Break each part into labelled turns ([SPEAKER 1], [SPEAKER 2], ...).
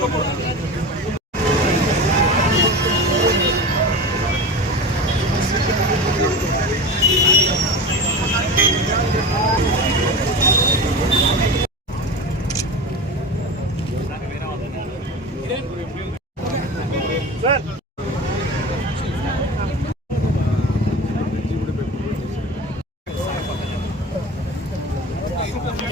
[SPEAKER 1] বক্তব্য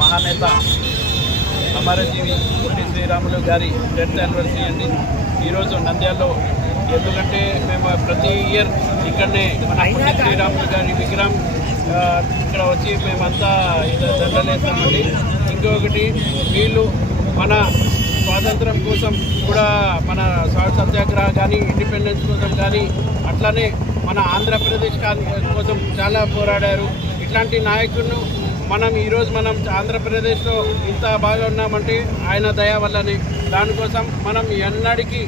[SPEAKER 2] మహానేత అమరజీవి పొట్టి శ్రీరాములు గారి డెత్ యానివర్సరీ అండి. ఈరోజు నంద్యాలలో ఎందుకంటే మేము ప్రతి ఇయర్ ఇక్కడనే మన పొట్టి శ్రీరాములు గారి విగ్రహం ఇక్కడ వచ్చి మేమంతా ఇలా దండలేస్తామండి ఇంకొకటి వీళ్ళు మన స్వాతంత్రం కోసం కూడా మన సత్యాగ్రహ కానీ ఇండిపెండెన్స్ కోసం కానీ అట్లానే మన ఆంధ్రప్రదేశ్ కోసం చాలా పోరాడారు. ఇట్లాంటి నాయకులను మనం ఈరోజు మనం ఆంధ్రప్రదేశ్లో ఇంత బాగా ఉన్నామంటే ఆయన దయ వల్లనే. దానికోసం మనం ఎన్నడికి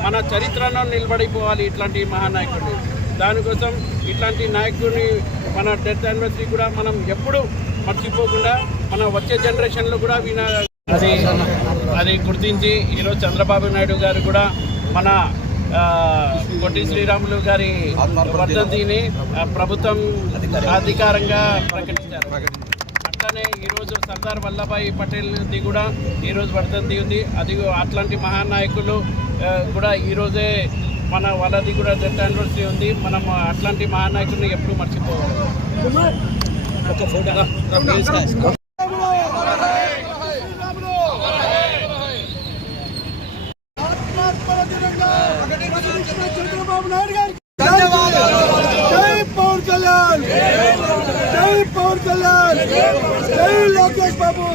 [SPEAKER 2] మన చరిత్రను నిలబడిపోవాలి ఇట్లాంటి మహానాయకుడిని. దానికోసం ఇట్లాంటి నాయకుడిని మన డెత్ యానివర్సరీ కూడా మనం ఎప్పుడు మర్చిపోకుండా మన వచ్చే జనరేషన్లో కూడా విన అది అది గుర్తించి ఈరోజు చంద్రబాబు నాయుడు గారు కూడా మన ఆ, పొట్టి శ్రీరాములు గారి వర్ధంతిని ప్రభుత్వం అధికారంగా ప్రకటించారు. అట్లానే ఈరోజు సర్దార్ వల్లభాయ్ పటేల్ది కూడా ఈరోజు వర్ధంతి ఉంది అది అట్లాంటి మహానాయకులు కూడా ఈరోజే మన వాళ్ళది కూడా డెత్ యానివర్సరీ ఉంది మనం అట్లాంటి మహానాయకుడిని ఎప్పుడు మర్చిపోవాలి
[SPEAKER 3] చంద్రబాబు నాయుడు గారికి జై పవన్ కళ్యాణ్ జై పవన్ కళ్యాణ్! జై లోకేష్ బాబు!